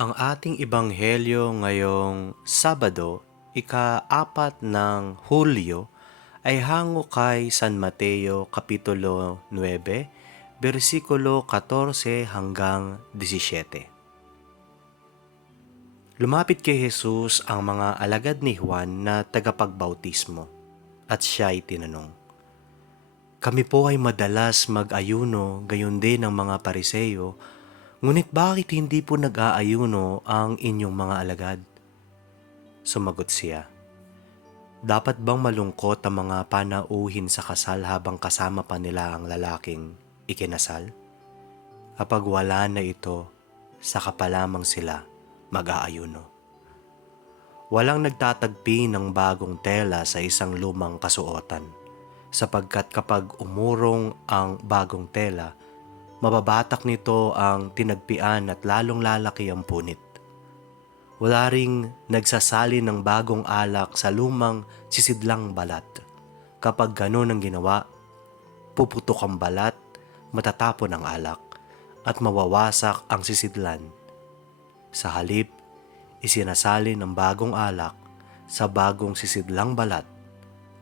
Ang ating ebanghelyo ngayong Sabado, ika-4 ng Hulyo, ay hango kay San Mateo Kapitulo 9, versikulo 14 hanggang 17. Lumapit kay Jesus ang mga alagad ni Juan na tagapagbautismo, at siya ay tinanong, "Kami po ay madalas mag-ayuno, gayon din ang mga Pariseo, ngunit bakit hindi po nag-aayuno ang inyong mga alagad?" Sumagot siya, "Dapat bang malungkot ang mga panauhin sa kasal habang kasama pa nila ang lalaking ikinasal? Kapag wala na ito, saka pa lamang sila mag-aayuno. Walang nagtatagpi ng bagong tela sa isang lumang kasuotan, sapagkat kapag umurong ang bagong tela, mababatak nito ang tinagpian at lalong lalaki ang punit. Wala ring nagsasali ng bagong alak sa lumang sisidlang balat. Kapag ganun ang ginawa, puputok ang balat, matatapon ang alak, at mawawasak ang sisidlan. Sa halip, isinasali ng bagong alak sa bagong sisidlang balat,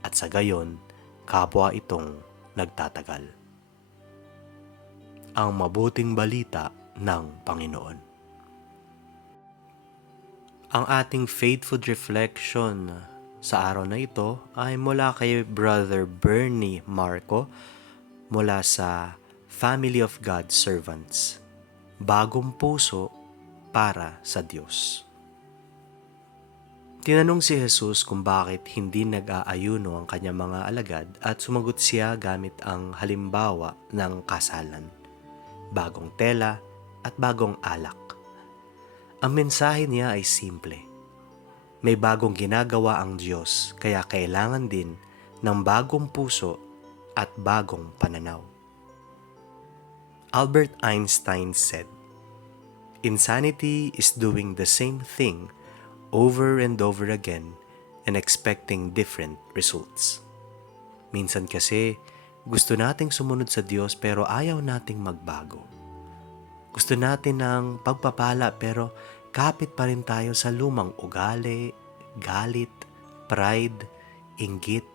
at sa gayon, kapwa itong nagtatagal." Ang mabuting balita ng Panginoon. Ang ating faithful reflection sa araw na ito ay mula kay Brother Bernie Marco mula sa Family of God Servants. Bagong puso para sa Diyos. Tinanong si Jesus kung bakit hindi nag-aayuno ang kanyang mga alagad at sumagot siya gamit ang halimbawa ng kasalan, bagong tela at bagong alak. Ang mensahe niya ay simple. May bagong ginagawa ang Diyos, kaya kailangan din ng bagong puso at bagong pananaw. Albert Einstein said, "Insanity is doing the same thing over and over again and expecting different results." Minsan kasi, gusto nating sumunod sa Diyos pero ayaw nating magbago. Gusto natin ng pagpapala pero kapit pa rin tayo sa lumang ugali, galit, pride, inggit,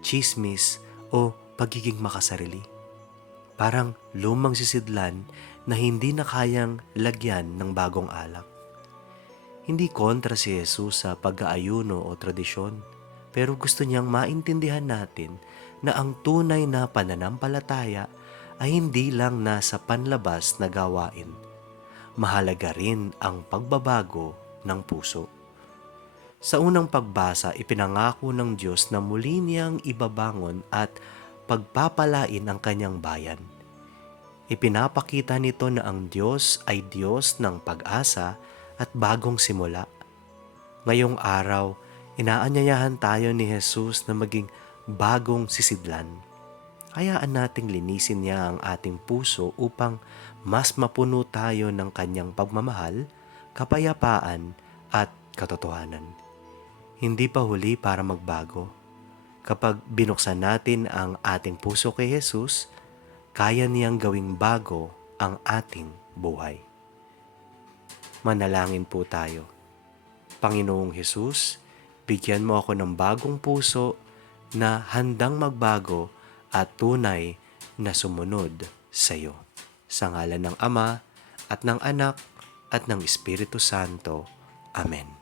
chismis o pagiging makasarili. Parang lumang sisidlan na hindi na kayang lagyan ng bagong alak. Hindi kontra si Jesus sa pag-aayuno o tradisyon, pero gusto niyang maintindihan natin na ang tunay na pananampalataya ay hindi lang nasa panlabas na gawain. Mahalaga rin ang pagbabago ng puso. Sa unang pagbasa, ipinangako ng Diyos na muli niyang ibabangon at pagpapalain ang kanyang bayan. Ipinapakita nito na ang Diyos ay Diyos ng pag-asa at bagong simula. Ngayong araw, inaanyayahan tayo ni Jesus na maging bagong sisidlan. Hayaan nating linisin niya ang ating puso upang mas mapuno tayo ng kanyang pagmamahal, kapayapaan at katotohanan. Hindi pa huli para magbago. Kapag binuksan natin ang ating puso kay Jesus, kaya niyang gawing bago ang ating buhay. Manalangin po tayo. Panginoong Jesus, bigyan mo ako ng bagong puso na handang magbago at tunay na sumunod sa iyo. Sa ngalan ng Ama at ng Anak at ng Espiritu Santo. Amen.